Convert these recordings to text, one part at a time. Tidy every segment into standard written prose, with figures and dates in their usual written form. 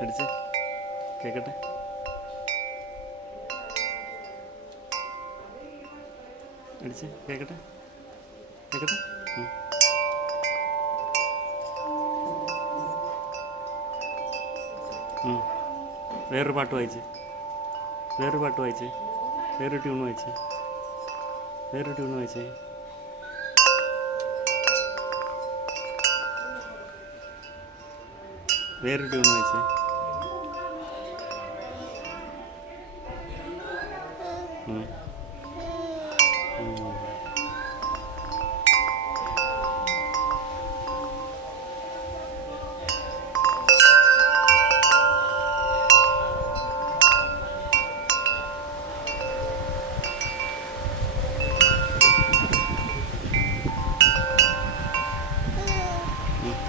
അടിച്ച് കേക്കട്ടെ. അടിച്ച് കേക്കട്ടെ കേക്കട്ടെ. വേറൊരു പാട്ട് വായിച്ച്, വേറൊരു പാട്ട് വായിച്ച്, വേറൊരു ട്യൂൺ വായിച്ച്, വേറൊരു ട്യൂൺ വായിച്ചേ. വേറൊരു ട്യൂൺ വായിച്ചേ.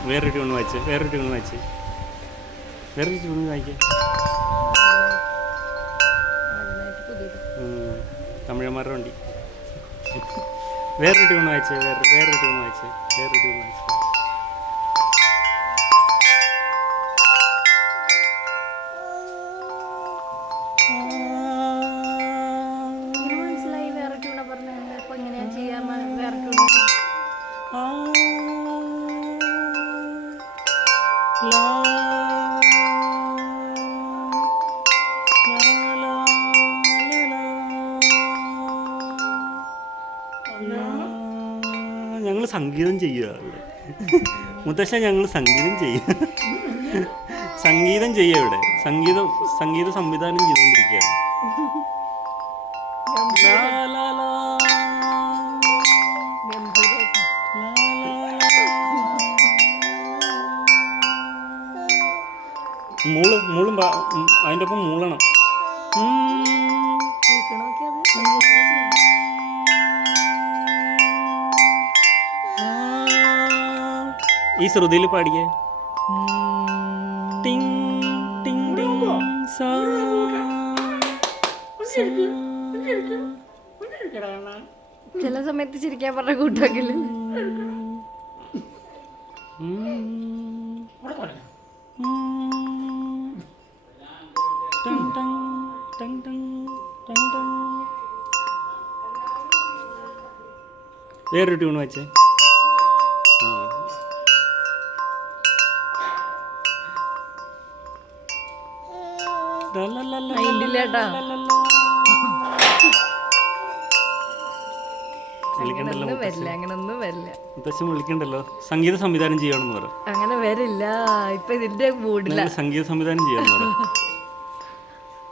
വേറൊരു ട്യൂൺ വായിച്ച്, വേറൊരു ട്യൂൺ വായിച്ച്, വേറൊരു ട്യൂൺ വായിക്കേ. തമിഴന്മാരുടെ വണ്ടി. വേറൊരു ട്യൂൺ വായിച്ചേ, വേറൊരു ട്യൂൺ വായിച്ചേ, വേറൊരു ട്യൂൺ വായിച്ചേ. മനസ്സിലായി. വേറെ ട്യൂണ പറഞ്ഞ അപ്പൊ എങ്ങനെയാ ചെയ്യാൻ? വേറെ ട്യൂൺ ഞങ്ങൾ സംഗീതം ചെയ്യുക ഇവിടെ. മുത്തശ്ശ ഞങ്ങൾ സംഗീതം ചെയ്യുക, സംഗീതം ചെയ്യുക ഇവിടെ. സംഗീത സംവിധാനം ചെയ്തുകൊണ്ടിരിക്കുകയാണ്. മൂളും അതിൻ്റെ ഒപ്പം മൂളണം. ഈ ശ്രുതിയിൽ പാടിയേ. ടിങ് ടിങ് ടിങ് സാ. ചില സമയത്ത് ചിരിക്കാൻ പറഞ്ഞ കൂട്ടാക്കില്ല. വേറൊരു ട്യൂൺ വെച്ചേ. മുത്തശ്ശൻ വിളിക്കണ്ടല്ലോ. സംഗീത സംവിധാനം ചെയ്യണമെന്ന് പറ. അങ്ങനെ വരില്ല. ഇപ്പൊ ഇതിന്റെ മൂഡില്ല. സംഗീത സംവിധാനം ചെയ്യണമെന്ന് പറ.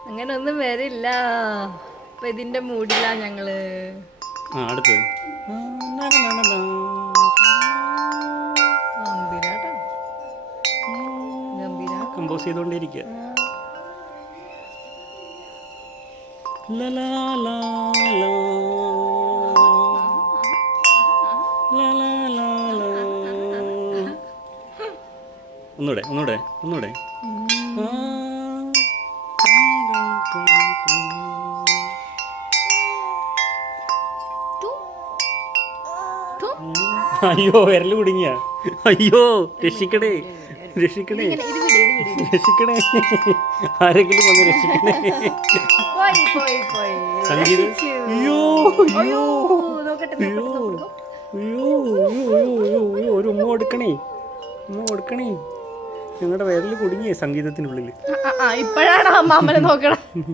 അങ്ങനെ ഒന്നും വരില്ല. ഇപ്പൊ ഇതിന്റെ മൂഡില്ല ഞങ്ങള്. അടുത്തത് കമ്പോസ് ചെയ്തോണ്ടിരിക്കുക. ഒന്നൂടെ ഒന്നൂടെ ഒന്നൂടെ. അയ്യോ വിരല് കുടുങ്ങിയ. അയ്യോ രക്ഷിക്കണേ, രക്ഷിക്കണേ, രക്ഷിക്കണേ, ആരെങ്കിലും വന്ന് രക്ഷിക്കണേ. സംഗീതം. അയ്യോ അയ്യോ അയ്യോ അയ്യോ അയ്യോ ഒരു ഉമ്മ കൊടുക്കണേ, ഉമ്മ കൊടുക്കണേ. ഞങ്ങളുടെ വിരല് കുടുങ്ങിയേ സംഗീതത്തിനുള്ളിൽ. ഇപ്പോഴാണ് അമ്മാമ്മനെ നോക്കണം.